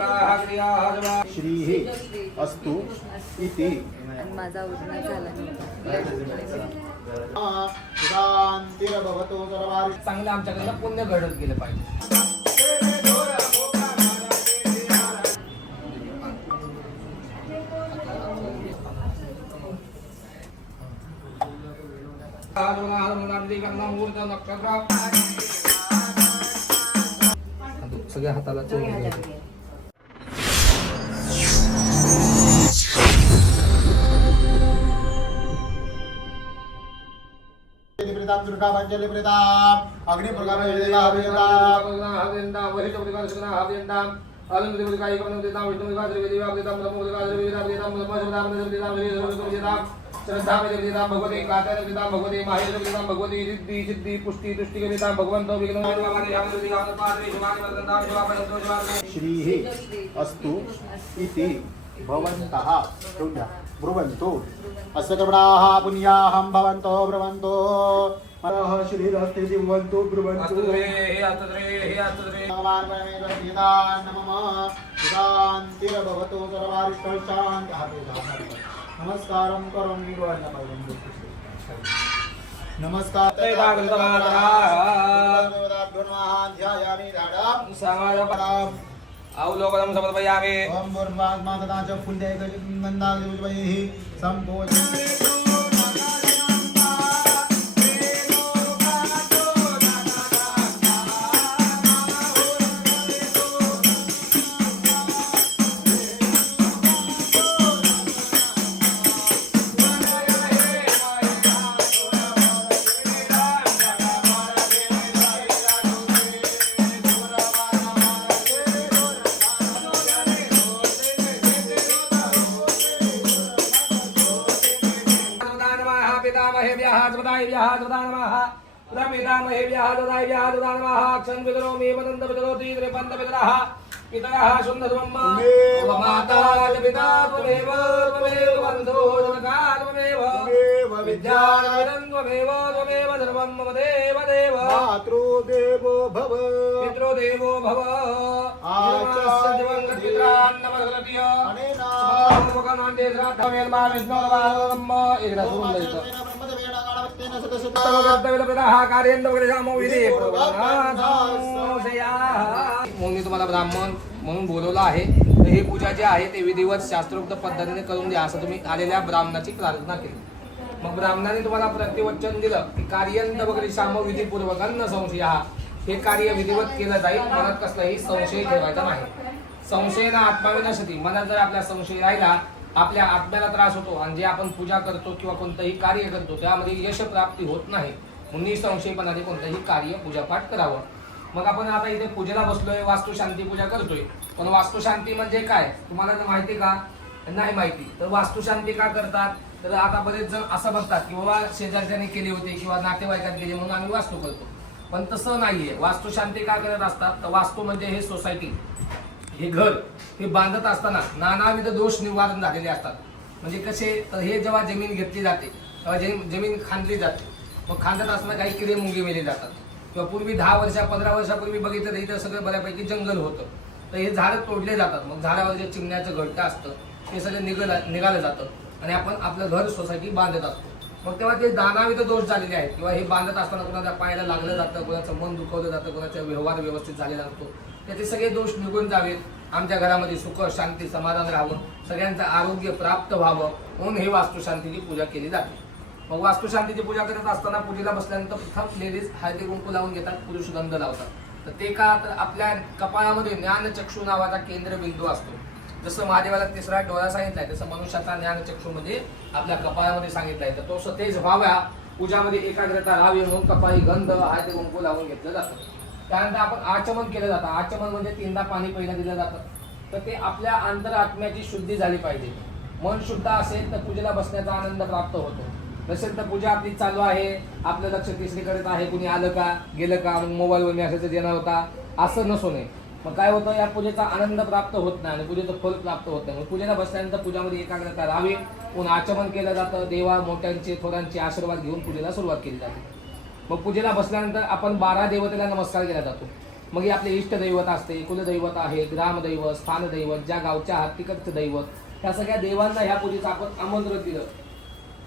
श्री अस्तु इति माझा उठणं झाला चांगलं आमच्याकडे पुण्य घडत गेलं पाहिजे. सगळ्या हाताला भगवते भगवते भगवती रिद्धि सिद्धि पुष्टि तुष्टि भगवंतो श्री अस्तु इति भवन्तः ब्रुवन्तु अस्य कर्मणाः पुण्याहं भवन्तो ब्रुवन्तो मनः श्रीरस्ते दिवन्तु ब्रुवन्तु भगवान् परमेश्वर पितान् नमः शान्तिर्भवतु सर्वारिष्टं शान्तिः नमस्कारं करोमि नमस्कार अवलोकनं समर्पयामि. ओम गुरुर्मात्मा च फुल्ले गन्धादिवैः संपूज्य पितरः सुन्दरम् माता पिता त्वमेव त्वमेव बन्धो जनका त्वमेव विद्याधरं त्वमेव त्वमेव सर्वं मम देव देव मातृदेवो भव पितृदेवो भव आचार्यं पितॄन् नमस्कृत्य अनेना भगवान्ते श्राद्धमेर्मा विष्णुर्वाम एकदा सोडून द्यायचं. मी तुम्हाला ब्राह्मण म्हणून बोलवलं आहे. तर ही पूजा जी आहे ते विधिवत शास्त्रोक्त पद्धतीने करून द्या असं तुम्ही आलेल्या ब्राह्मणाची प्रार्थना केली. मग ब्राह्मणाने तुम्हाला प्रतिवचन दिलं की कार्यंत वगैरे शाम विधीपूर्वक न संशय हे कार्य विधिवत केलं जाईल. मनात कसलाही संशय ठेवायचा नाही. संशय ना आत्माविनाशती. मनात जर आपला संशय राहिला आपल्या आत्म्याला त्रास होतो आणि जे आपण पूजा करतो किंवा कोणतंही कार्य करतो त्यामध्ये यश प्राप्ती होत नाही. म्हणून निसंशयपणाने कोणतंही कार्य पूजापाठ करावं. मग आपण आता इथे पूजेला बसलोय, वास्तुशांती पूजा करतोय. पण वास्तुशांती म्हणजे काय तुम्हाला माहिती का? नाही माहिती. तर वास्तुशांती का करतात? तर आता बरेच जण असं बघतात की बाबा शेजारच्याने केली होती किंवा नातेवाईकात केली म्हणून आम्ही वास्तू करतो. पण तसं नाहीये. वास्तुशांती का करत असतात? तर वास्तू म्हणजे हे सोसायटी, हे घर हे बांधत असताना नानाविध दोष निवारण झालेले असतात. म्हणजे कसे? तर हे जेव्हा जमीन घेतली जाते तेव्हा जमीन खांदली जाते. मग खांदत असताना काही किडे मुंगे मेले जातात. किंवा पूर्वी 10 वर्ष 15 वर्षापूर्वी बघितलं तर इथं सगळं बऱ्यापैकी जंगल होतं. तर हे झाडं तोडले जातात. मग झाडावर जे चिमण्याचं घट्ट असतं ते सगळं निघालं जातं आणि आपण आपलं घर सोसायटी बांधत असतो. मग तेव्हा ते नानाविध दोष झालेले आहेत. किंवा हे बांधत असताना कोणाच्या पायाला लागलं जातं, कोणाचं मन दुखवलं जातं, कोणाचा व्यवहार व्यवस्थित झालेला असतो. त्याचे सगळे दोष निघून जावेत, आमच्या घरामध्ये सुख शांती समाधान राहावं, सगळ्यांचं आरोग्य प्राप्त व्हावं म्हणून हे वास्तुशांतीची पूजा केली जाते. मग वास्तुशांतीची पूजा करत असताना पूजेला बसल्यानंतर प्रथम लेडीज हळदी कुंकू लावून घेतात, पुरुष गंध लावतात. तर ते का? तर आपल्या कपाळामध्ये ज्ञानचक्षू नावाचा केंद्रबिंदू असतो. जसं महादेवाला 3रा डोळा सांगितलाय तसं मनुष्याचा ज्ञानचक्षू म्हणजे आपल्या कपाळामध्ये सांगितलाय. तर तो सतेज व्हाव्या पूजामध्ये एकाग्रता राहावी म्हणून कपाळी गंध हळदी कुंकू लावून घेतलं जातं. त्यानंतर आपण आचमन केलं जातं. आचमन म्हणजे 3दा पाणी पहिलं दिलं जातं. तर ते आपल्या अंतरात्म्याची शुद्धी झाली पाहिजे. मन शुद्ध असेल तर पूजेला बसण्याचा आनंद प्राप्त होतो. नसेल तर पूजा आपली चालू आहे, आपलं लक्ष तिसरीकडेच आहे, कुणी आलं का गेलं का मोबाईलवर मेसेज देणार होता असं नसू नये. मग काय होतं, या पूजेचा आनंद प्राप्त होत नाही आणि पूजेचं फल प्राप्त होत नाही. मग पूजेला बसल्यानंतर पूजामध्ये एकाग्रता राहावी, पुन्हा आचमन केलं जातं. देवा मोठ्यांचे थोरांचे आशीर्वाद घेऊन पूजेला सुरुवात केली जाते. मग पूजेला बसल्यानंतर आपण 12 देवतेला नमस्कार केला जातो. मग हे आपले इष्टदैवत असते, कुलदैवत आहे, ग्रामदैवत, स्थानदैवत, ज्या गावच्या आहात तिकडचं दैवत, ह्या सगळ्या देवांना ह्या पूजेचं आपण आमंत्रण दिलं.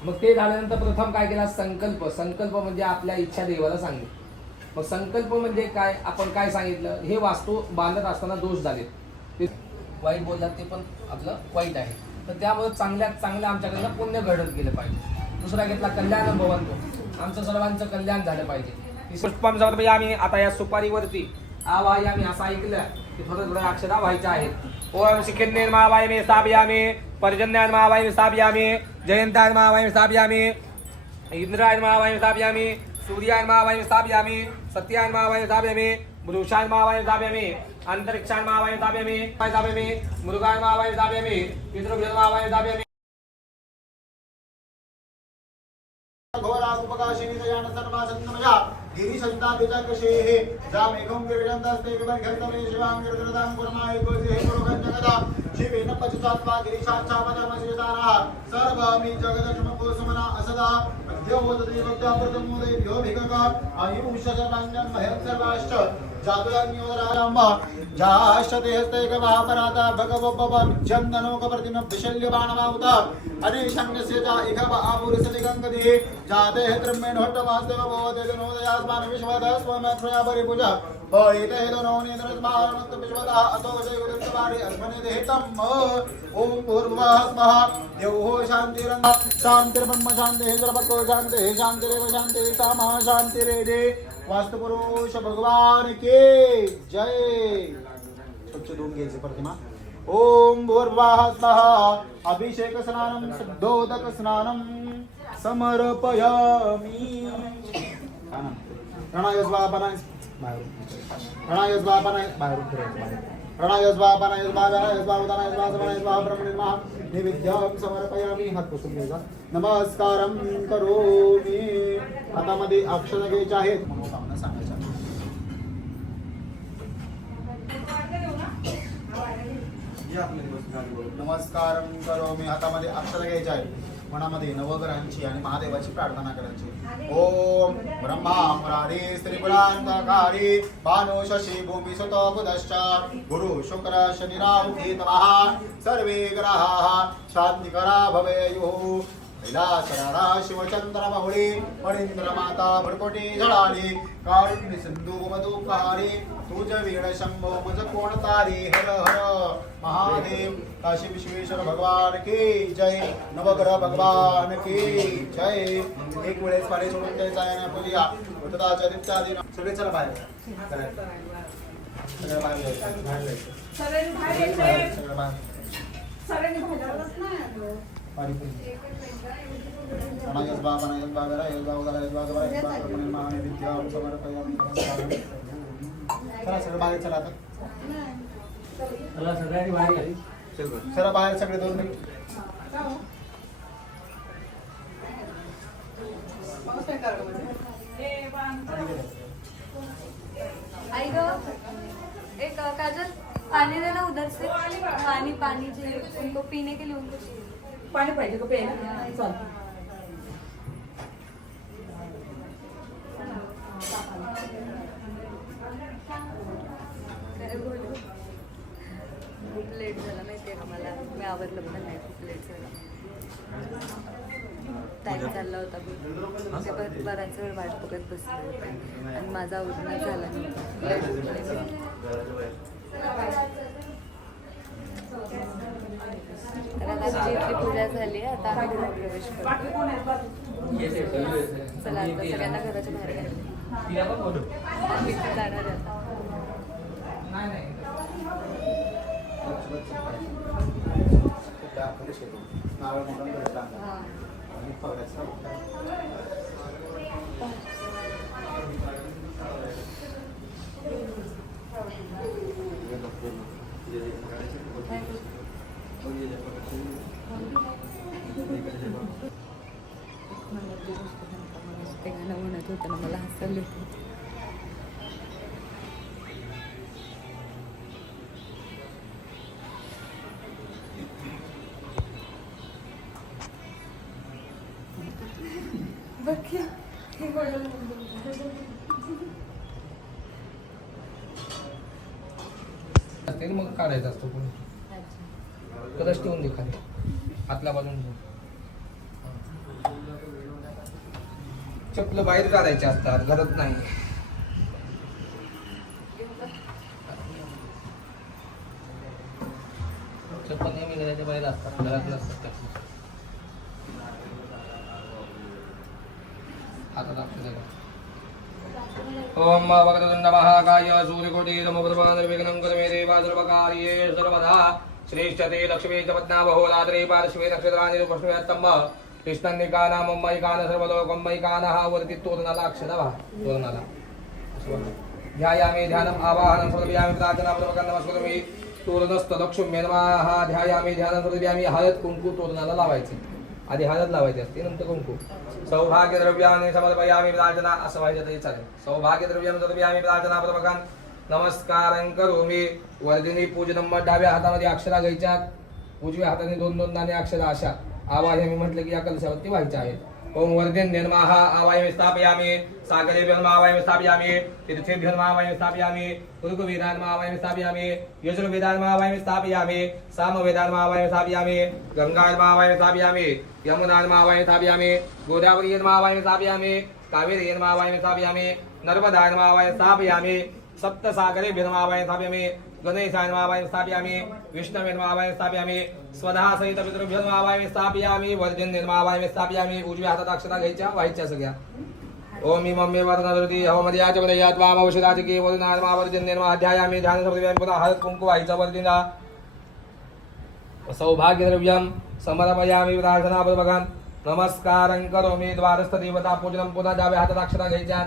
मग ते झाल्यानंतर प्रथम काय केला? संकल्प. संकल्प म्हणजे आपल्या इच्छा देवाला सांगितली. मग संकल्प म्हणजे काय? आपण काय सांगितलं? हे वास्तू बांधत असताना दोष झाले, ते वाईट बोललात ते पण आपलं वाईट आहे, तर त्यामुळे चांगल्यात चांगलं आमच्याकडनं पुण्य घडत गेलं पाहिजे. दुसरा घेतला कल्याण भवंतो, आमचं सर्वांचं कल्याण झालं पाहिजे. पुष्पम समर्पयामी. आता या सुपारीवरती आवाहयामी असं ऐकलं की थोडं अक्षरा व्हायच्या आहेत. ओम शिखिन्निर्मावायमी स्थापयामी, पर्जन्यान्मावायमी स्थापयामी, जयंतान्मावायमी स्थापयामी, इंद्रायन्मावायमी स्थापयामी, सूर्यान्मावायमी स्थापयामी, सत्यान्मावायमी स्थापयामी, वृषान्मावायमी स्थापयामी, अंतरिक्षान्मावायमी स्थापयामी, मृगान्मावायमी स्थापयामी, पितृभ्यन्मावायमी स्थापयामी. घोरागुपकाशिनी दयान सर्वासन्नमया गिरिशन्ताभिचकशेः जामेघं गिरिजन्तास्ते विबर्घन्तमे शिवाङ्गिरदृतां कुर्माय गोजे पुरुगञ्जगदा शिवेन पचचात्वा गिरिशाच्छापदमशेषानः सर्वमि जगदक्षमकोसमना असदा मध्योददेवत्यामृतमोदयभ्यो भिगका आयुष्यजपाञ्जन् महत्सर्वाश्च जातुराज्ञोदरारम्भा जाश्चते हस्तैकवापराता भगवोपपञ्चन्दनोकप्रतिमभिशल्यबाणमाहुता अनेशङ्गस्य च इघव आपुरुषलिगङ्गदिः जाते त्रिम्मेण हट्टमास्तेव भवदेदनोदयास्मान् विश्वदस्वमत्रयापरिपूजा बळिते दनोनिन्द्रस्मारणोक्त विश्वतः अतो जयुदृष्टवारि अस्मने देहितम् ॐ पूर्वः स्मः देवो शान्तिरन् शान्तिर्ब्रह्म शान्तिः सर्वतो शान्तिः शान्तिरेव शान्तिः सामा शान्तिरेदे वास्तु पुरुष भगवान के जय. स्वच्छ धुवून घ्यायची प्रतिमा. ओम भूर्भुवः स्वः. अभिषेक स्नानं शुद्धोदक स्नानं समर्पयामि. प्रणयस्वापनाय बाहेरून प्रणयस्वापनाय बाहेरून फिरायचं. नैवेद्यं समर्पयामि. हात पुसून घ्यायचा. नमस्कारं करोमि. हातामध्ये अक्षता घ्यायच्या आहेत. मनोकामना सांगायच्या. नमस्कारं करोमि. हातामध्ये अक्षता घ्यायच्या आहेत. मनामध्ये नवग्रहांची आणि महादेवाची प्रार्थना करायची. ओम ब्रह्मा मुरारी त्रिपुरांतकारी भानु शशी भूमी सुत बुधश्च गुरु शुक्र शनि राहु केतवः सर्वे ग्रहाः शान्तिकरा भवेयुः. कैलासराणा शिवचंद्रमहुळी मणींद्र माता भरकोटी जळाली कारुण्य सिंधू मधुकारी तुझ वीण शंभो मज कोण तारी. हर हर महादेव. काशी विश्वेश्वर भगवान की जय. नवग्रह भगवान की जय. एक वेळेस पाणी सोडून द्यायचा आहे. पूजा वृतदाच्या दीप्तादी सगळे चला बाहेर. सगळे बाहेर सगळे बाहेर पाणी पिऊन. प्रणयस्वा प्रणयस्वा गरयस्वा उदरयस्वा गवरयस्वा प्रपणिर्माणे विद्यां समर्पयामि. चला सगळे बाहेर चला. आता चला सगळ्यांनी बाहेर या. चला बाहेर सगळे 2 मिनिट. आई ग एक काजल पानी देना उधर से. पानी पानी चाहिए उनको पीने के लिए. उनको पाणी पाहिजे का प्यायला? चालतं. काय बोलू? खूप लेट झाला माहितीये का मला. मी आवरलं पण नाही. खूप लेट झाला. टाईम चालला होता. ते बराच वेळ वाट बघत बसले होते आणि माझा आवडणं झाला नाही. लेट उठले. तर आता आमची इथली पूजा झाली. आता आम्ही घरात प्रवेश करतो. चला आता सगळ्यांना घराच्या बाहेर घालते. जाणार आहे आता. ते गाणं म्हणत होतं ना, मला हसायला येतं. बघ काढायचा असतो कोणी कलश ठेवून दे खाली हातला बाजून चपल बाहेर काढायचे असतात घरात नाही चप्पल नेहमी घराच्या बाहेर असतात घरात नसतात हातात आपल्याला ओम वक्रतुंड महाकाय सूर्यकोटि समप्रभा निर्विघ्नं कुरु मे देवा सर्वकार्ये सर्वदा श्रेष्ठते लक्ष्मी च पद्मावहो रात्रे पार्श्वे नक्षत्राणि पुष्पयत्तम कृष्णन्निकाना मुंबईकान सर्वलोकंबईकानः वरती तोरणाला अक्षरा वा तोरणाला ध्यायामि ध्यानम् आवाहनं समर्पयामि प्रार्थना पूर्वकं नमस्करोमि तोरणस्थ लक्ष्मी नमः ध्यायामि ध्यानं समर्पयामि हळद कुंकू तोरणाला लावायचे आधी हळद लावायची असते नंतर कुंकू सौभाग्य द्रव्याने समर्पयामि प्रार्थना असं व्हायचं तरी चालेल सौभाग्य द्रव्याने समर्पयामि प्रार्थना पूर्वकं नमस्कारं करोमि वर्धिनी पूजनम डाव्या हातामध्ये अक्षरा घ्यायच्या उजव्या हाताने 2-2 दाणे अक्षरा अशा आवाहयामि म्हटलं की या कलशावरती व्हायच्या आहेत ओम वर्धिन्ये नमः आवाहयामि स्थापयामि सागरेभ्यो नमः आवाहयामि स्थापयामि तीर्थेभ्यो नमः आवाहयामि स्थापयामि ऋग्वेदाय नमः आवाहयामि स्थापयामि यजुर्वेदाय नमः आवाहयामि स्थापयामि सामवेदाय नमः आवाहयामि स्थापयामि गंगाय नमः आवाहयामि स्थापयामि यमुनाय नमः आवाहयामि स्थापयामि गोदावरी नमः आवाहयामि स्थापयामि कावेरी नमः आवाहयामि स्थापयामि नर्मदाय नमः आवाहयामि स्थापयामि सप्तसागरेभ्यो नमः आवाहयामि स्थापयामि गणेशाय नमः आवाहयामि स्थापयामि विष्णवे नमः आवाहयामि स्थापयामि स्वधा सहित पितृभ्यो नमः आवाहयामि स्थापयामि वर्धिन्ये नमः आवाहयामि स्थापयामि उजव्या हातात अक्षरा घ्यायच्या व्हायच्या सगळ्या ओम इमं मे वर्णनरुति हवमर्याच वदयात् वामवशराजके वर्णाय नमः वर्धिन्ये नमः ध्यायामि ध्यानं समर्पयामि पुनः हळद कुंकू व्हायचं वर्धिना सौभाग्य द्रव्यं समर्पयामि प्रार्थना पूर्वकं नमस्कारं करोमि द्वारस्थ देवता पूजनं पुन्हा डाव्या हातात अक्षरा घ्यायच्या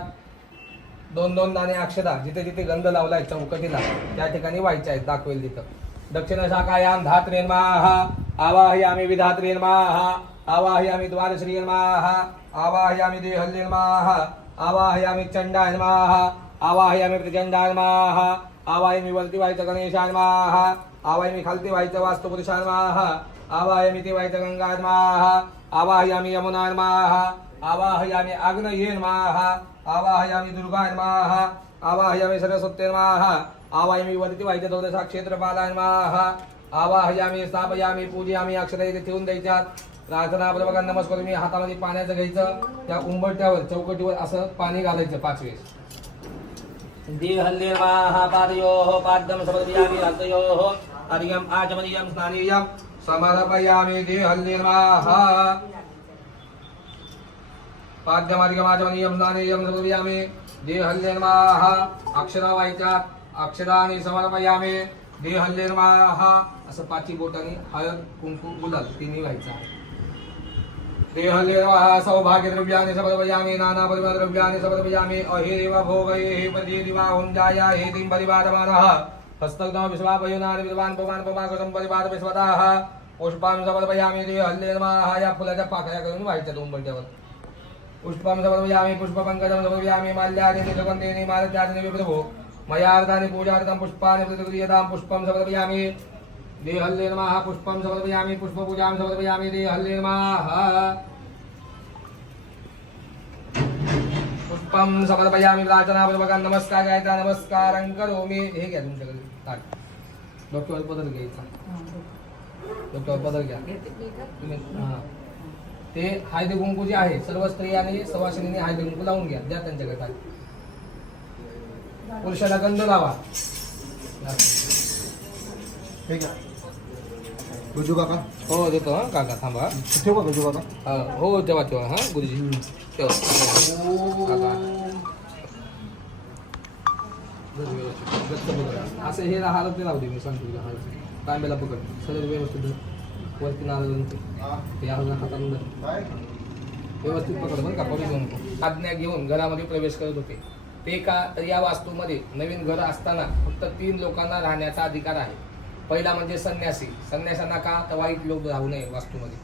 2-2 दाणे अक्षरा जिथे जिथे गंध लावलाय चौकटीला त्या ठिकाणी व्हायच्या आहेत दाखवेल तिथं दक्षिण शाखायां धात्रे नमः आवाहयामि विधात्रे नमः आवाहयामि द्वारश्री नमः आवाहयामि देहल्ये नमः आवाहयामि चंडाय नमः आवाहयामि प्रचंडाय नमः आवाहयामि वरती व्हायचं गणेशाय नमः आवाहयामि खालती व्हायचं वास्तुपुरुषाय नमः आवाहयामि ते व्हायचं गंगाय नमः आवाहयामि यमुनाय नमः आवाहयामि आग्नेये नमः आवाहयामि दुर्गाय नमः आवाहयामि सरस्वत्यै नमः आवाहयामि वरती व्हायचं चौदशा क्षेत्रपालाय नमः आवाहयामि स्थापयामि पूजयामि अक्षरा इथे ठेवून द्यायच्यात प्रार्थना पूर्वक नमस्कार मी हातामध्ये पाण्याचं घ्यायचं त्या उंबरट्यावर चौकटीवर असं पाणी घालायचं 5 वेळेस देहल्ये नमः पादयोः पाद्यं समर्पयामि हस्तयोः अर्घ्यम् आचमनीयं स्नानीयं समर्पयामि देहल्ये नमः पाद्यमार्गमाचमनीयं स्नानीयं समर्पयामि देहल्ये नमः अक्षरा व्हायच्या अक्षराने समर्पयामि देहल्ये नमः असं 5 बोटांनी हळद कुंकू गुलाल तिन्ही व्हायचं आहे देहल्ये नमः सौभाग्य द्रव्यानि समर्पयामि नाना परिमल द्रव्यानि समर्पयामि अहेदेव भोगये पदे दिवा हुंजाय हेतिं परिवारमानः हस्तग्नम विश्वापयोनानि विद्वान् पवान् पवागतं परिवार विश्वदाः पुष्पां समर्पयामि देहल्ये नमः या फुलाच्या पाकळ्या करून व्हायच्या 2 बोटावर पुष्पं समर्पयामि पुष्पपङ्कजं समर्पयामि माल्यानि सुगन्धेनि मालत्यानि विप्रभो मयार्धानि पूजार्थं पुष्पाणि प्रतिगृह्यतां पुष्पं समर्पयामि देहल्ये नमः पुष्पं समर्पयामि पुष्पपूजां समर्पयामि देहल्ये नमः पुष्पं समर्पयामि प्रार्थना पूर्वकं नमस्कार गायचा नमस्कारं करोमि हे घ्या तुमच्याकडे ताट डॉक्टर बदल घ्यायचा डॉक्टर बदल घ्या तुम्ही हां ते हळदी कुंकू जे आहे सर्व स्त्रियांनी सवासिनींनी हळदी कुंकू लावून घ्या द्या त्यांच्याकडे ताट पुरुषाला गंध लावा ठीक आहे गुजू काका हो देतो हा काका थांबा ठेवू का गुजू काका हो तेव्हा तेव्हा हा गुरुजी तेव्हा काका असं हे हालत लावू दे मी सांगतो तुला तांब्याला पकड सगळं व्यवस्थित वरती नारळ ते हातामध्ये व्यवस्थित पकड बरं का पडू घेऊन आज्ञा घेऊन घरामध्ये प्रवेश करत होते ते का तर या वास्तूमध्ये नवीन घर असताना फक्त 3 लोकांना राहण्याचा अधिकार आहे पहिला म्हणजे संन्यासी संन्यासांना का तर वाईट लोक राहू नये वास्तूमध्ये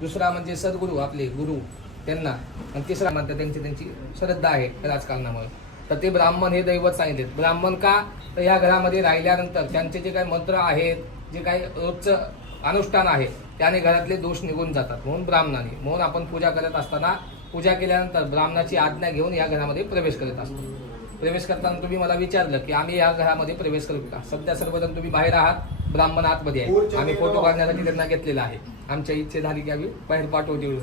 दुसरा म्हणजे सद्गुरू आपले गुरु त्यांना आणि तिसरा म्हणतात त्यांची श्रद्धा आहे राजकारणामुळे तर ते ब्राह्मण हे दैवत सांगितले ब्राह्मण का तर या घरामध्ये राहिल्यानंतर त्यांचे जे काही मंत्र आहेत जे काही रोजचं अनुष्ठान आहे त्याने घरातले दोष निघून जातात म्हणून ब्राह्मणाने म्हणून आपण पूजा करत असताना पूजा केल्यानंतर ब्राह्मणाची आज्ञा घेऊन या घरामध्ये प्रवेश करत असतो प्रवेश करताना तुम्ही मला विचारलं की आम्ही या घरामध्ये प्रवेश करू का. सध्या सर्वजण तुम्ही बाहेर आहात, ब्राह्मण आतमध्ये आहे. आम्ही फोटो काढण्यासाठी त्यांना घेतलेला आहे. आमच्या इच्छे झाली की आम्ही बाहेर पाठवू देऊ.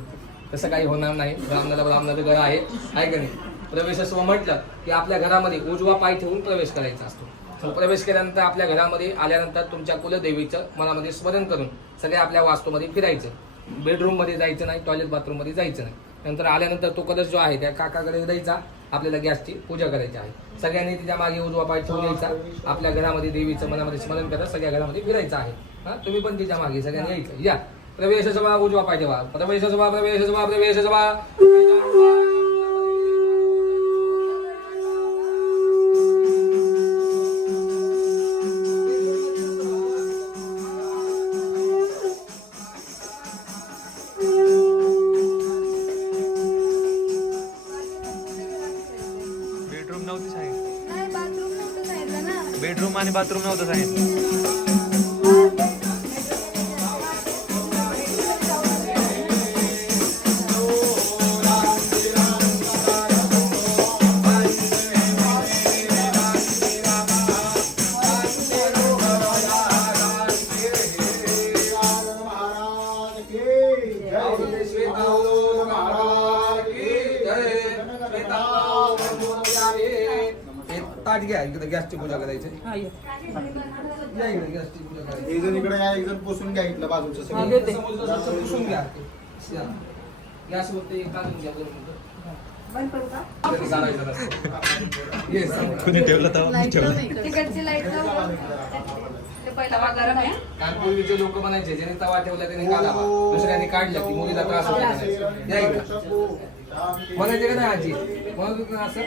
तसं काही होणार नाही. ब्राह्मणाचं घर आहे का नाही. प्रवेशस्व म्हटलं की आपल्या घरामध्ये उजवा पाय ठेवून प्रवेश करायचा असतो. मग प्रवेश केल्यानंतर आपल्या घरामध्ये आल्यानंतर तुमच्या कुलदेवीचं मनामध्ये स्मरण करून सगळ्या आपल्या वास्तूमध्ये फिरायचं. बेडरूममध्ये जायचं नाही, टॉयलेट बाथरूममध्ये जायचं नाही. नंतर आल्यानंतर तो कलश जो आहे त्या काकाकडे द्यायचा. आपल्याला गॅसची पूजा करायची आहे. सगळ्यांनी तिच्या मागे उजवा पाय ठेवून यायचा. आपल्या घरामध्ये देवीचं मनामध्ये स्मरण करत सगळ्या घरामध्ये फिरायचं आहे. हा, तुम्ही पण तिच्या मागे सगळ्यांनी यायचं. या प्रवेश सभा उजवा पाय ठेवा. प्रवेश सभा प्रवेश सभा प्रवेश सभा. बेडरूम नव्हती सांगितलं. नाही बाथरूम नव्हतं सांगितलं ना. बेडरूम आणि बाथरूम नव्हतं सांगितलं. ताट घ्या, इकडे गॅसची पूजा करायची. हा, ये. या इकडे गॅसची पूजा करायची. एक जण इकडे या, एक जण पुसून घ्या इथलं बाजूचं हा, सगळं. देते. समोरचं पुसून घ्या. या. गॅसवरती काढून घ्या 2 मिनिटं. बंद करू का? कधी काढायचं नसतं. ये, समोर. कुणी ठेवलं तेव्हा मी ठेवलं. तिकडची लाईट लावून ते पहिला वागायला नाही. कारण पूर्वीचे लोक म्हणायचे ज्याने तवा ठेवला त्याने काढावा, दुसऱ्याने काढलं की मुलीला त्रास होतो म्हणायचे. या इकडं. म्हणायचे का नाही आजी? म्हणत होती ना असं.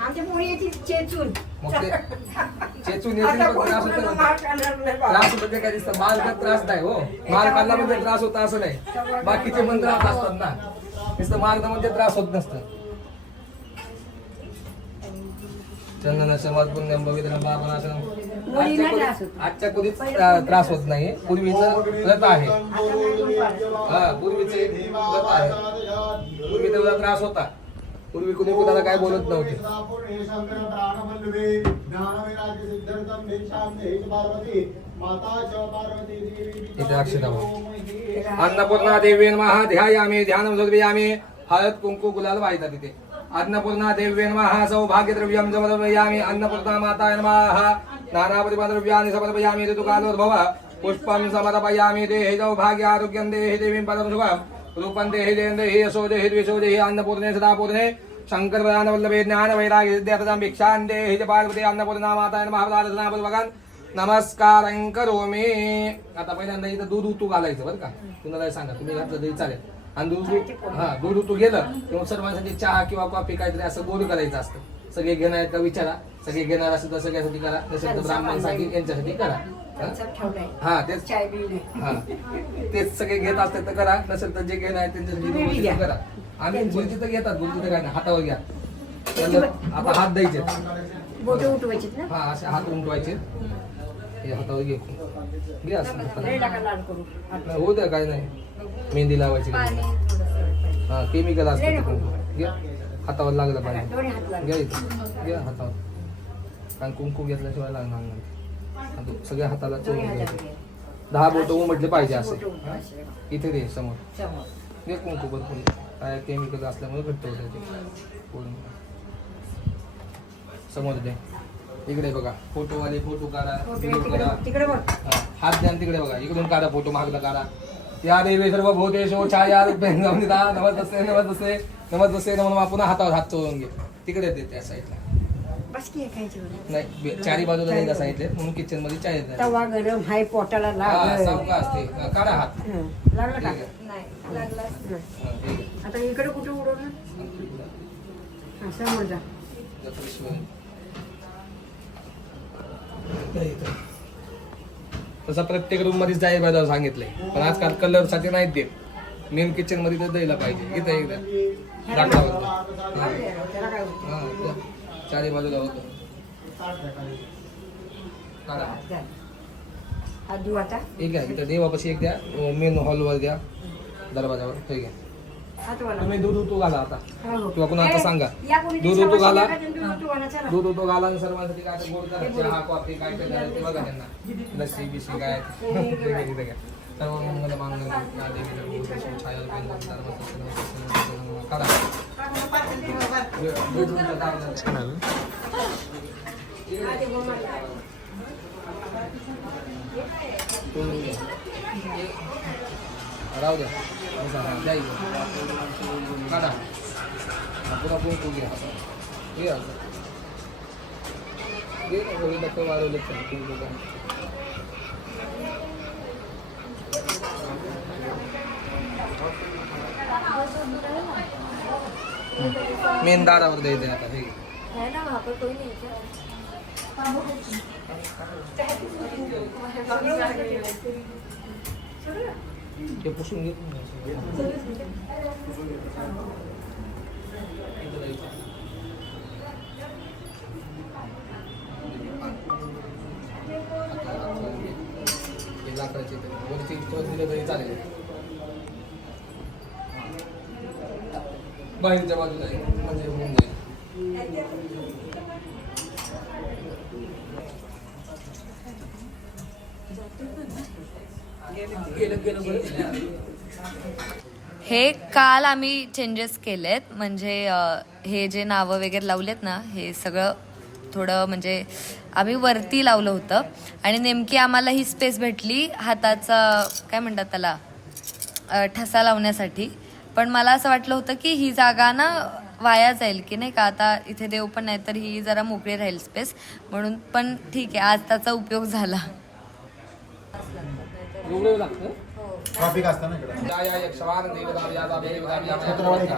आमच्या पोळी येते चेचून. मग ते चेचून येतील पण त्रास होतो ना. त्रास होतो ते काय दिसतं. माल का त्रास नाही हो. माल काढला म्हणजे त्रास होता असं नाही. बाकीचे पण त्रास असतात ना. नुसतं मार्ग म्हणजे त्रास होत नसतं. चंदनाचं मत पुण्यम बघितलं आजच्या कधीच त्रास होत नाही. पूर्वीचं व्रत आहे. हा, पूर्वीचे व्रत आहे. पूर्वी तेवढा त्रास होता. पूर्वी कुणी कुणाला काय बोलत नव्हते. इथे अक्षता अन्नपूर्णा देवी नमः ध्यायामी ध्यानं समर्पयामी. हळद कुंकू गुलाल वाहिता तिथे. अन्नपूर्णा देवी नमः सौभाग्य द्रव्यं समर्पयामी. अन्नपूर्णा माताय नमः नानापरिद्रव्यानि समर्पयामी. ऋतुकालोद्भव पुष्पं समर्पयामी. देहि सौभाग्य आरोग्यं देहि देवीं परम शुभं रूपं देहि देहि यशो देहि द्विषो देहि अन्नपूर्णे सदा पूर्णे शंकर वल्लभे ज्ञान वैराग्य विद्यार्थां भिक्षां देहि च पार्वती अन्नपूर्णा माताय नमः प्रार्थना पूर्वकं नमस्कारं करोमि. आता पहिल्यांदा इथं दूध उतू घालायचं बरं का. तुम्हाला सांगा, तुम्ही घातलं तरी चालेल. आणि दूध उतू गेलं किंवा सर्वांसाठी चहा किंवा कॉफी काहीतरी असं गोड करायचं असतं. सगळे घेणार का विचारा. सगळे घेणार असेल तर सगळ्यासाठी करा, नसेल तर ब्राह्मणांसाठी यांच्यासाठी करा. हा तेच. हा तेच सगळे घेत असते तर करा, नसेल तर जे घेणार आहे त्यांच्यासाठी करा. आम्ही गुरुजी तर घेतात. गुरुजी तर काय नाही, हातावर घ्या. आता हात द्यायचे. बोटे उठवायचे ना. हा असे हात उमटवायचे. हे हातावर घे असं लाड करू. होऊ द्या, काय नाही. मेहंदी लावायची. पाणी थोडंसं. हा केमिकल असतं ते कुंकू. घ्या हातावर लागलं पाहिजे. दोन्ही हात लागले. घ्या इथं घ्या हातावर. कारण कुंकू घेतल्याशिवाय लागणार नाही. आणि सगळ्या हाताला चोळून घ्यायचं. 10 बोटं उमटले पाहिजे असे. इथे दे समोर. घे कुंकू भरपूर. काय केमिकल असल्यामुळे घट्ट होतं ते पूर्ण. समोर दे. इकडे बघा फोटोवाले फोटो काढा. तिकडे बघ. हा, हात द्या तिकडे बघा. इकडून काढा फोटो. मागला काढा. या देवी सर्व भूतेषु छाया रूपेण नमनिता नमस्तस्यै नमस्तस्यै नमस्तस्यै नमः. पुन्हा हातावर हात चोळून घे. तिकडे दे त्या साईडला. बस की खायची नाही, चारी बाजूला नाही सांगितले म्हणून किचन मध्ये चाय द्या. तवा गरम हाय पोटाला हा, लाग. सावका असते. काढा हात. लागला का? ठीक आहे. नाही लागला असतं. हा, ठीक आहे. आता इकडे कुठे उडवलं? हा, समोर जा. तसा प्रत्येक रूम मध्ये जाय पाहिजे सांगितलंय. पण आजकाल कलर साठी नाहीत देत. मेन किचन मध्ये तर द्यायला पाहिजे. इथं एकदा लाकडावर. त्याला काय होतं? हा, द्या. चारी बाजूला होतं. काढा. हात धुऊ आता. एक घ्या. इथं देवापाशी एक द्या. मेन हॉलवर द्या. दरवाजावर. ठीक आहे. हातवाला. तुम्ही दूध उतू घाला आता हो, हो. किंवा कुणा आता सांगा या कोणी दूध उतू घाला चला. दूध उतू घाला आणि सर्वांसाठी काय ते गोड करा चहा कॉफी काय काय झालं ते बघा त्यांना लस्सी बिस्सी काय ते घ्या. सर्व मंगल मांगल्य देवी सर्वभूतेषु छायारूपेण सर्वं करा. बेडरूमचं दार झालं. छान आहे. राहू द्या द्या इकडे. काढा पुरा पोळी घ्या हे असं घे ना थोडी डक्के वाढवले मेन दारावर द्यायचं आता हे घे. है ना वहाँ पर कोई नहीं है ते पुसून घे. लाकडाचे वरती दिलं तरी चालेल. बाहेरच्या बाजूला म्हणजे होऊन जाईल. हे काल आम्ही चेंजेस केलेत म्हणजे हे जे नावं वगैरे लावलेत ना हे सगळं थोडं म्हणजे आम्ही वरती लावलं होतं आणि नेमकी आम्हाला ही स्पेस भेटली हाताचा काय म्हणतात त्याला ठसा लावण्यासाठी. पण मला असं वाटलं होतं की ही जागा ना वाया जाईल की नाही का आता इथे देव पण नाही तर ही जरा मोकळी राहील स्पेस म्हणून. पण ठीक आहे आज त्याचा उपयोग झाला. एवढं लागतं ट्रॉफिक असतं ना इकडे. या या यक्षवान देवता या जा देवता या सूत्रवाडी का?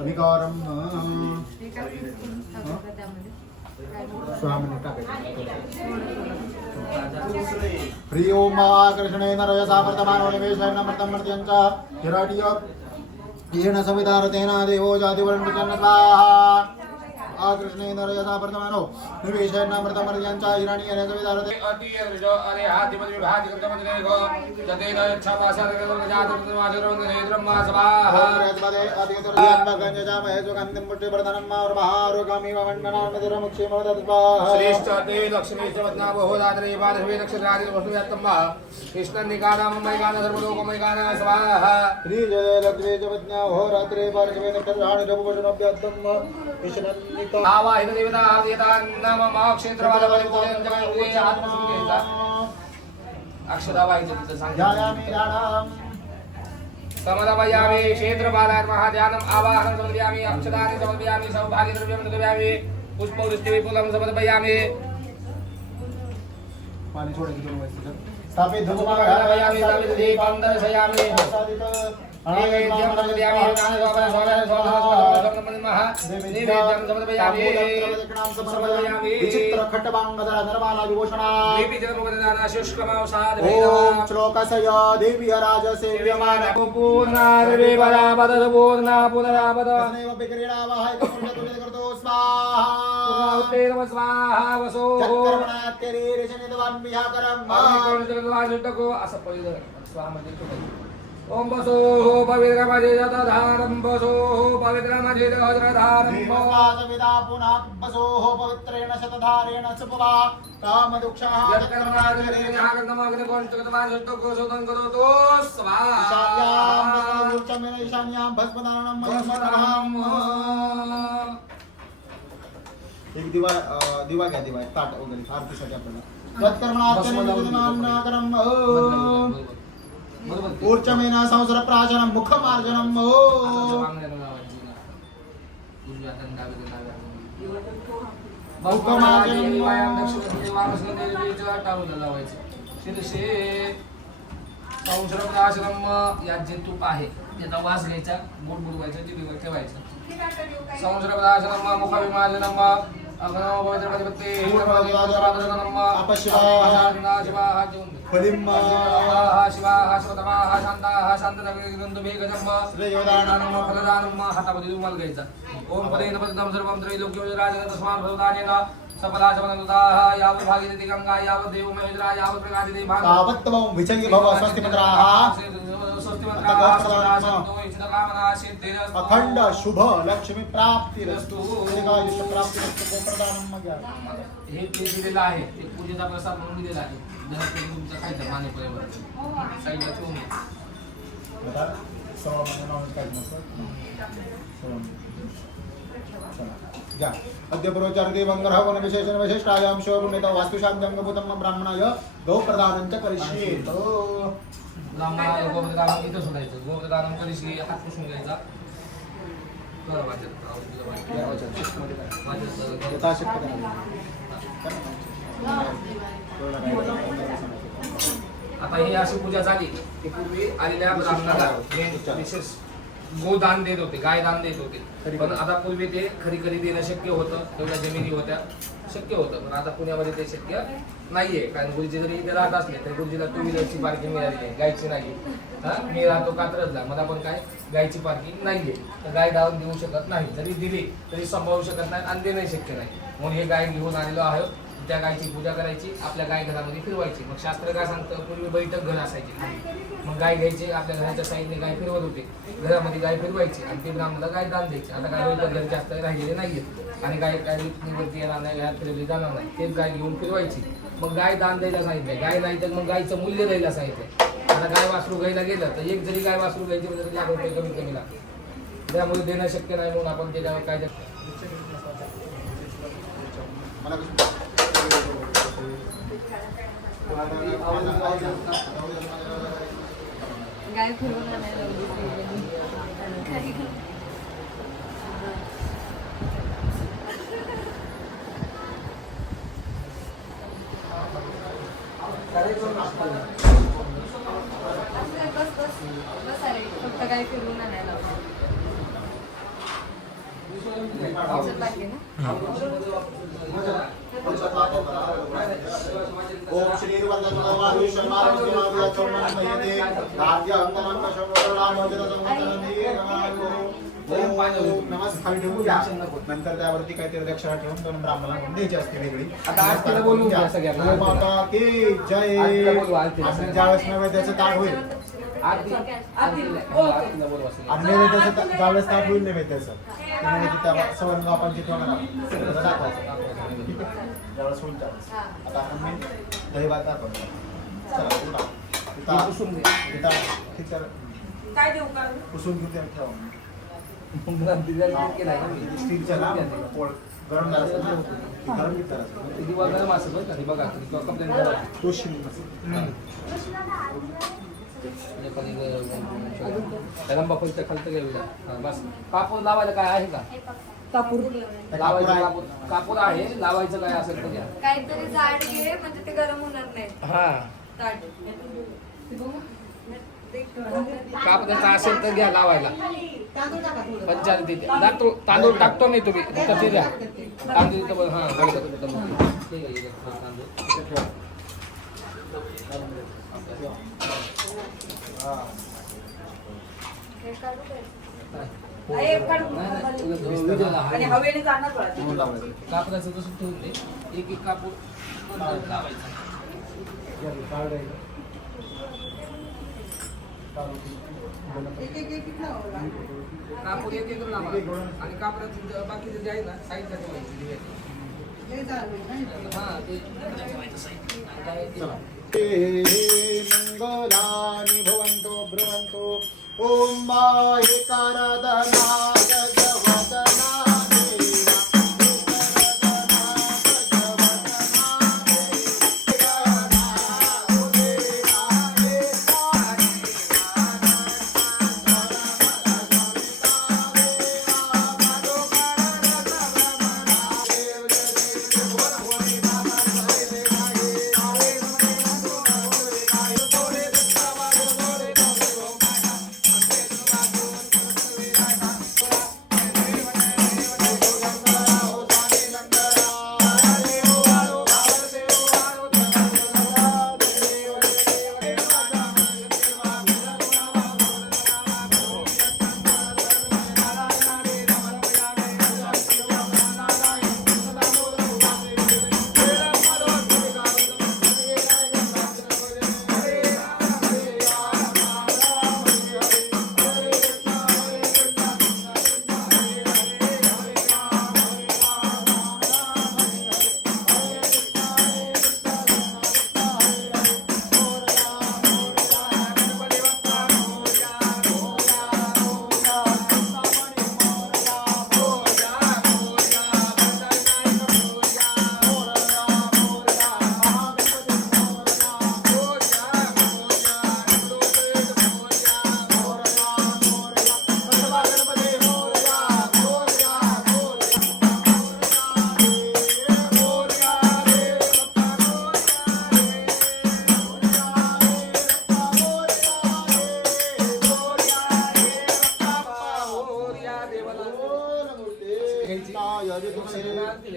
अधिकारम ह्री ओम महाकृष्णेन रजसा वर्तमानो निवेशेन मृतं मर्त्यञ्च हिरण्य येन सवितारतेन देवो जातिवर्णं स्वाहा. आकृष्णेन रजसा वर्तमानो निवेशेन मृतं मर्त्यञ्च हिरण्येन सवितारते अति अरे हाथि मत विभाति कृतं मत देखो जतेन इच्छा पासा करतो जात माजरो नेत्रम मा स्वाहा. राजपदे अधिकतुर्यं भगञ्जा महेश गन्धं पुष्टि वर्धनं मा महारोगामि वमण्डनां मधुरमुक्षे मवदत् स्वाहा. श्रेष्ठ ते लक्ष्मी चवत्ना बहुदात्रे पादवे नक्षत्रादि वस्तुव्यात्तम कृष्ण निगाना मयगाना सर्वलोकमयगाना स्वाहा. श्री जय लक्ष्मी जपज्ञा हो रात्रे पार्श्वे नक्षत्राणि रघुवचनोभ्यत्तम विष्णन्निका आवाहित देवता देवता नाम मा क्षेत्रवाला परिपूर्ण जगन्ते आत्मसंगेता अक्षरावाहित तिथं सांग. ध्यायामि दानं समदपयामि क्षेत्रपालात् महाध्यानम् आवाहनं समर्पयामि अक्षतानि समर्पयामि सौभाग्यद्रव्यं समर्पयामि पुष्पवृष्टि विपुलं समर्पयामि. पाणी सोडून घेऊन व्हायचं स्थापित समर्पयामि दीपं दर्शयामि नैवेद्यं समर्पयामि ज्ञानस्वामिनं स्वामिनं नैवेद्यं समर्पयामि समर्पयामि विचित्र खट्टबांगधर निर्माला विभूषणा दीपितमुपदाना शुष्कमांसाद ओम श्लोकस्य देवी राज सेव्यमान पूर्णार्वे बराबद पूर्णा पुनराबद तस्मैव विक्रीडा वहाय कमुण्डतुले करतो स्वाहा उत्तेन स्वाहा वसो चक्रमणात्यरीरिशनिदवान् विहाकरम् को असं पहिलं स्वाहा म्हणजे ओम बसो पवित्र माझे जतधारम बसो पवित्र माझे जतधारम विदा पुनः बसोः पवित्रेण शतधारेण सुपवा कामदुक्षाः ईशान्यां भस्मदानं एक दिवा घ्या दिवा ताट वगैरे आरतीसाठी आपल्याला तत्कर्मणात्मनाकरम ऊर्चमेना संसर प्राचनम मुखमार्जनम यात जे तूप आहे त्याचा वास घ्यायचा गोड बुडवायचं जिभेवर ठेवायचं. संसर्गदाशनम मुखविमार्जनम अग्नव पवित्र पतिपत्ते हिरण्यपादनम अपशिवाः शिवाः फलिम्मा शिवाः शिवतमाः शान्ताः शान्तदग्निगन्धुमेघजन्म श्रेयोदानम फलदानम हातामध्ये रुमाल घ्यायचा. ओम पदेन पतितं सर्वं त्रैलोक्यं राजेन तस्मात् भवदानेन सफला शमनदुताः यावत् भागीरथी गंगा यावत् देव महेंद्रा यावत् प्रगादिते भाग तावत् भव विचंगी भव स्वस्ति मंत्राः स्वस्ति मंत्राः सदा सन्तो इच्छितकामना सिद्धिरस्तु अखंड शुभ लक्ष्मी प्राप्तिरस्तु दीर्घायुष्य प्राप्तिरस्तु गोप्रदानं मया हे ते दिलेलं आहे ते पूजेचा प्रसाद म्हणून दिलेला आहे जर तुम्ही तुमचं खायचं मानेपुरेवर साईडला ठेवून घ्या. बता सवा महिना नॉनवेज काय नसतं जा अद्य पुरोचार्गे मंगलः वन विशेषण विशिष्टायां शोभुनेता वास्तुशान्त्यंगभूतं ब्राह्मणाय गौ प्रदानं च करिष्ये ब्राह्मणाला गोप्रदान इथं सोडायचं गोप्रदान करीशी हात पुसून घ्यायचा कर वाचत यथाशक्ती आता ही अशी पूजा झाली की पूर्वी आलेल्या ब्राह्मणाला विशेष गोदान देत होते गाय दान देत होते पण आता पूर्वी ते खरी खरी देणं शक्य होतं तेवढ्या जमिनी होत्या शक्य होतं पण आता पुण्यामध्ये ते शक्य नाहीये कारण गुरुजी जरी इथे राहत असले तरी गुरुजीला 2 व्हीलरची पार्किंग मिळाली आहे गायची नाही मी राहतो कात्रजला मला पण काय गायची पार्किंग नाहीये तर गाय दावून देऊ शकत नाही जरी दिली तरी सांभाळू शकत नाही आणि देणंही शक्य नाही म्हणून हे गाय घेऊन आलेलो आहोत त्या गायची पूजा करायची आपल्या गाय घरामध्ये फिरवायची मग शास्त्र काय सांगतं पूर्वी बैठक घर असायची मग गाय घ्यायची आपल्या घराच्या साईडने गाय फिरवत होते घरामध्ये गाय फिरवायची आणि ते ब्राह्मणाला गाय दान द्यायची आता काय बैठक घर जास्त राहिलेले नाहीये आणि गाय वरती येणार नाही घरात फिरवली जाणार नाही तेच गाय घेऊन फिरवायची मग गाय दान द्यायला सांगितलंय गाय नाही तर मग गायचं मूल्य द्यायला सांगितलंय आता गाय वासरू घ्यायला गेलं तर एक जरी गाय वासरू घ्यायची म्हणजे लाख रुपये कमी लागते त्यामुळे देणं शक्य नाही म्हणून आपण त्याच्यावर काय गाय फिरवून आणायला फक्त गाय फिरवून आणायला ओम श्री नंतर त्यावरती काहीतरी दक्षिणा ठेवून 2 ब्राह्मणांना द्यायची असते वेगळी माता की जय आणि ज्यावेळेस नैवेद्याचं ताट होईल आणि नैवेद्याचं ज्यावेळेस ताट होईल नैवेद्याचं त्या सवर्ण आपण जिथं ज्यावेळेस होईल त्यावेळेस आता आपण दही भात दाखवतो काय देऊ का पुसून घेऊन ठेवा स्टीलच्या गरम दिवा गरम असेल बरं का बघा कंप्लेंट करा तो रंबाफुलच्या खालतं गेलेला बस कापूर लावायला काय आहे का कापूर लावायचं कापूर आहे लावायचं काय असेल तर घ्या काहीतरी झाड घे म्हणजे ते गरम होणार नाही हा कापडाचा असेल तर घ्या लावायला तांदूळ टाका थोडं पंचायत देते तांदूळ टाकतो नाही तुम्ही तर ते द्या तांदूळ तर हा आणि हवेने जाणार थोडा कापडाचं तसं ठेवून दे एक एक कापूर लावायचा कापूर एक एक लावा आणि कापडाचं बाकीचं जे आहे ना साईडला ठेवायचं हा ते मंगलानि भवन्तु ब्रुवन्तु ओम माहेकाराधनाय जगवदना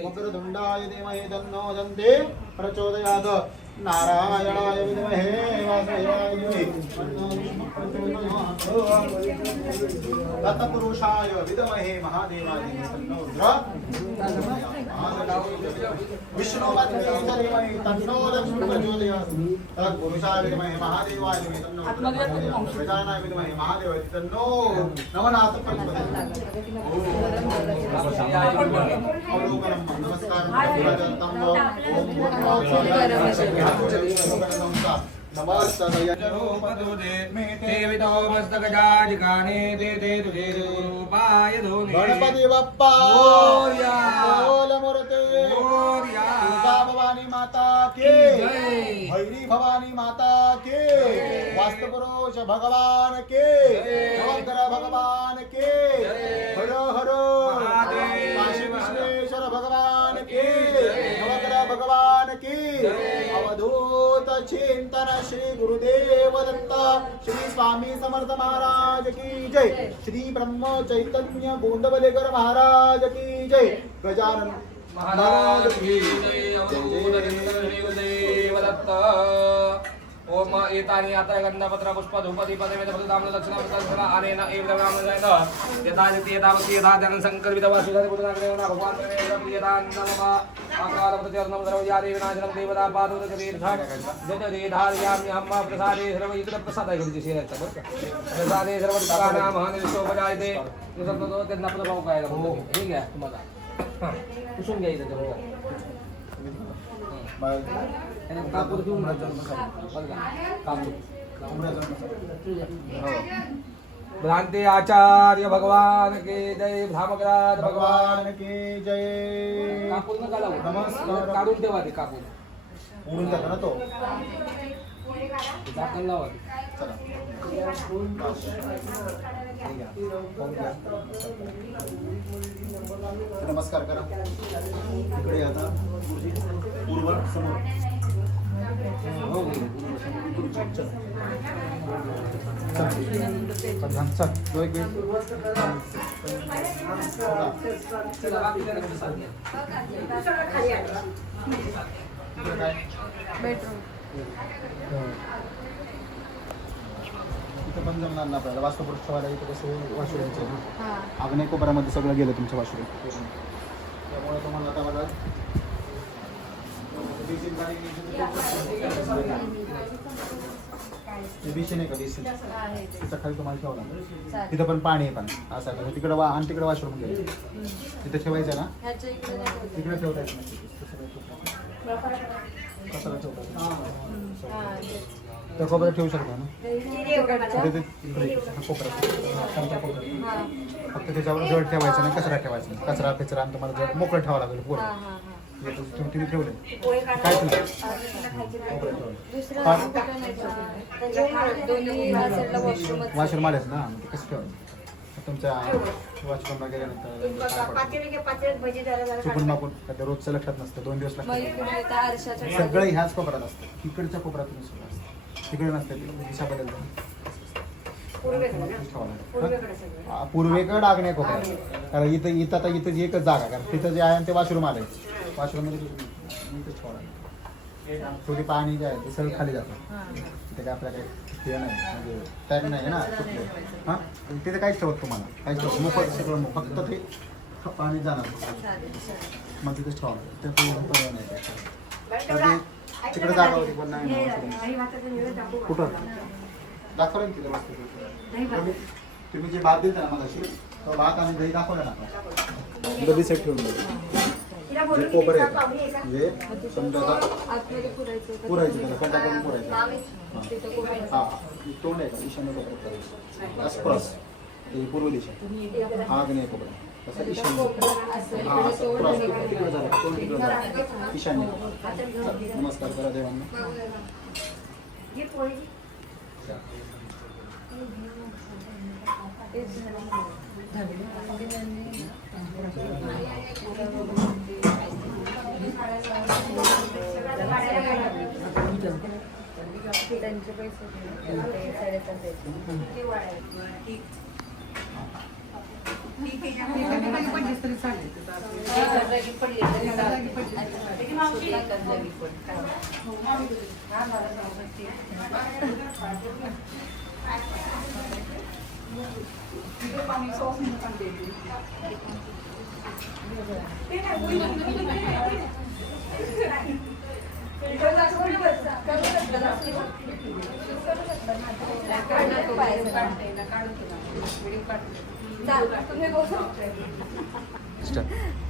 वक्रतुंडाय धीमहि तन्नो दन्ते प्रचोदयात् नारायणाय विद्महे वासुदेवाय धीमहि तन्नो प्रचोदयात् तत्पुरुषाय विद्महे महादेवाय धीमहि तन्नो रुद्र विष्णुपत्नी धीमहि तन्नो लक्ष्मी प्रचोदयात् तत्पुरुषाय विद्महे महादेवाय धीमहि तन्नो गजाननाय विद्महे महादेवाय तन्नो नवनाथ प्रचोदयात् अवलोकनं नमस्कारं गणपति बप्पा बोल मूर्ति दुर्गा भवानी माता के भैरी भवानी माता के वास्तुपुरुष भगवान के नवग्रह भगवान के हर हर काशी विश्वेश्वर भगवान के नवग्रह भगवान की अवधूत चिंतन श्री गुरुदेव दत्त श्री स्वामी समर्थ महाराज की जय श्री ब्रह्म चैतन्य गोंदवलेकर महाराज की जय गजानन महाराज की जय गुरुदेव दत्त ओम एतानि यात्रा गंधपत्र पुष्प धूप दीप देवता प्रदान दक्षिणा प्रदान आनेन एव राम जयत यथाजति यथावति यथा जन संकल्पित वासुदेव पुत्रनाग्रेण भगवान प्रियदान नमः आकार प्रत्यर्णम सर्वया देवनाजनम देवता पादोद तीर्थान जत रेधार्यामि हम प्रसादे सर्व इतर प्रसाद आहे म्हणजे शेराचा बरं का प्रसादे सर्व दुकाना महान विश्वोपजायते हे सर्व तो त्यांना प्रभाव काय हो ठीक आहे तुम्हाला पुसून घ्यायचं ते कापूर घेऊन भ्रांति आचार्य भगवान के जय भ्रामकराज भगवान के जय कापूर नका लावू नमस्कार. काढून ठेवा ते कापूर उडून जातो ना तो झाकण लावा चला नमस्कार करा इकडे आता पूर्व समोर हो चल दो एक इथं पण जमणार ना आपल्याला वास्तुपुरुष ठेवायला इथं कसं वाशुऱ्याचं आहे ना आग्नेय कोपऱ्यामध्ये सगळं गेलं तुमच्या वाशुऱ्या त्यामुळे तुम्हाला आता मला बेसिन आहे का बेसिन तिथं खाली तुम्हाला ठेवला तिथं पण पाणी आहे पण असं आहे तिकडं आणि तिकडं वॉशरूम गेलं तिथं ठेवायचं ना तिकडे ठेवता येत नाही कशाला ठेवता त्या कोपऱ्यात ठेवू शकता ना कोपऱ्यात फक्त त्याच्यावर जड ठेवायचं नाही कचरा ठेवायचा नाही कचरा कचरा आणि तुम्हाला जड मोकळं ठेवावं लागेल पूर्ण तुम्ही ठेवले काय वॉशरूम आलेच ना कसं ठेवायचं तुमच्या वॉशरूमला गेल्यानंतर चुकून माकून त्या रोजचं लक्षात नसतं 2 दिवस लागतात सगळं ह्याच कोपऱ्यात असतं इकडच्या कोपऱ्यात तुम्ही सगळं असतं तिकडे नसतं दिशा बदलतं पूर्वेकडे आग्नेय कोपऱ्यात कारण इथं आता इथं जी एकच जागा कारण तिथं जे आहे ते वॉशरूम आलंय वॉशरूममध्ये इथंच ठेवणार थोडी पाणी जे आहे ते सगळं खाली जातं तिथे काय आपल्या काही हे नाही म्हणजे टॅग नाही ना कुठले हां तिथे काहीच ठेवत तुम्हाला काहीच ठेवत मोफत सगळं फक्त ते पाणी जाणार मग तिथेच ठेवणार ते पर्याय नाही तिकडे जागा होती पण नाही कुठं दाखवलं ना तिथे वास्तू तुम्ही जे भात दिलता ना मला तो भात आणि दही दाखवलं ना डबी सेट ठेवून जे कोपरे म्हणजे समजा पुरायचं त्याला कंटा करून पुरायचं हां तोंड आहे का ईशान्य कोपऱ्यात असं क्रॉस पूर्व दिशा हा आग्नेय कोपरा तसं ईशान्य हां असं क्रॉस तिकडे झालं तोंड तिकडे झालं ईशान्य नमस्कार करा देवांना त्यांचे पैसे 3.5 ठीक आहे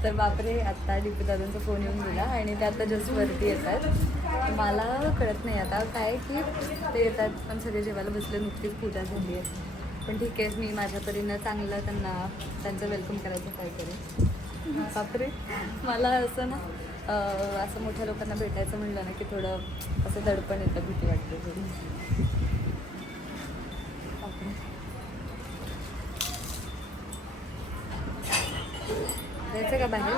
तर बापरे, आता डीपी दादांचा फोन येऊन गेला आणि ते आता जस्ट वरती येतात. मला कळत नाही आता काय की ते येतात पण सगळे जेवायला बसले, नुकतीच पूजा झाली आहे. पण ठीक आहे, मी माझ्या परीनं चांगलं त्यांचं वेलकम करायचं ट्राय करेन. बापरे, मला असं ना असं मोठ्या लोकांना भेटायचं म्हणलं ना की थोडं असं दडपण येतं, भीती वाटते थोडी. बापरे. जायचं का बाहेर?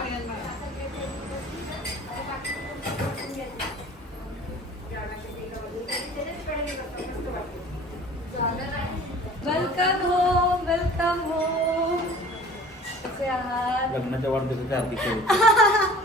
Welcome home, welcome home. कसे आहात? लग्नाच्या वाढदिवसाच्या हार्दिक शुभेच्छा.